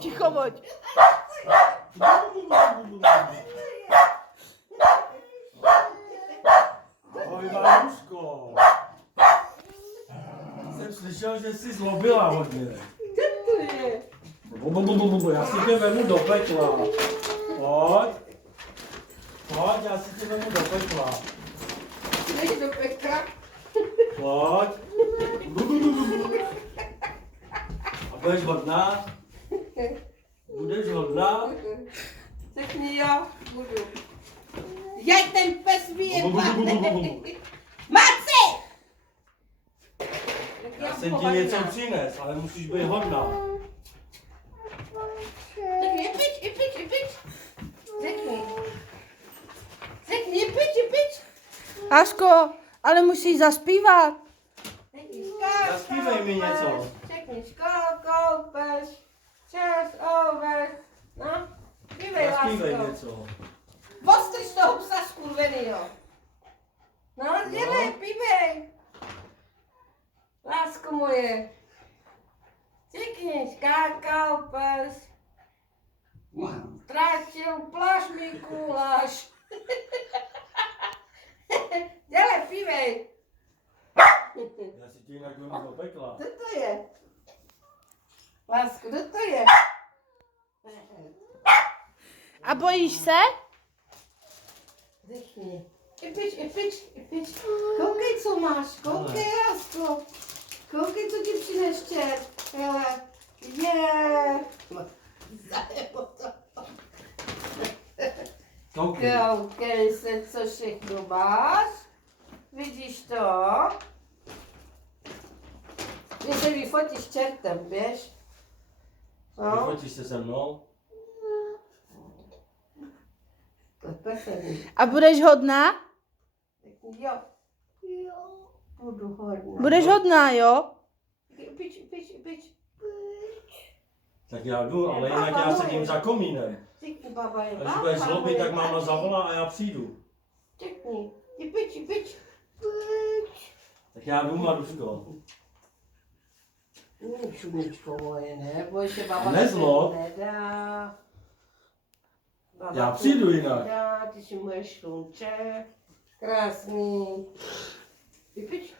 Ticho buď. Ahoj, Vánuško. Jsem slyšel, že jsi zlobila hodně. Co to je? Já si tě vemu do pekla. Pojď. Pojď, já si tě vemu do pekla. Jdeš do pekla? Pojď. A budeš hodná? Budeš hodná? Řekni jo, budu. Jak ten pes vyjebaný. Maci! Já jsem ti něco přines, ale musíš být hodná. Řekni, pič. Řekni. Řekni, pič. Aško, ale musíš zaspívat. Řekni, škol, Zaspívej mi něco. Řekni, škol, koupeš, čas, over. No, zpívej, Zaspívej lásko. něco. Ostrč toho psa skurvenýho. No, dělej, pívej. Lásko moje. Řekni, skákal pes. Ztratil plášť Mikuláš. Dělej, pívej. Já si tě jinak vemu do pekla. Co to je? Lásko, co to je? A bojíš se? Řekni. I pič. Koukej, co máš. Koukej, lásko. Koukej, co ti přineštěr. Hele. Je. Zajebo to. Koukej. Koukej se, co všechno máš. Vidíš to? Když se vyfotíš čertem, běž. No, Vyfotíš se se mnou? to je perfektní. A budeš hodná? Jo. Budu hodná. Budeš hodná, jo? Pič. Tak já jdu, ale jinak já sedím za komínem. Řekni, baba je. A když budeš zlobit, tak máma zavolá a já přijdu. Řekni. Pič. Tak já jdu, Maruško. Šumičko moje, neboj se, baba Nezlob. se nedá. Baba Já se přijdu jinak. nedá, ty si můj šlunček. Krásný. Pič.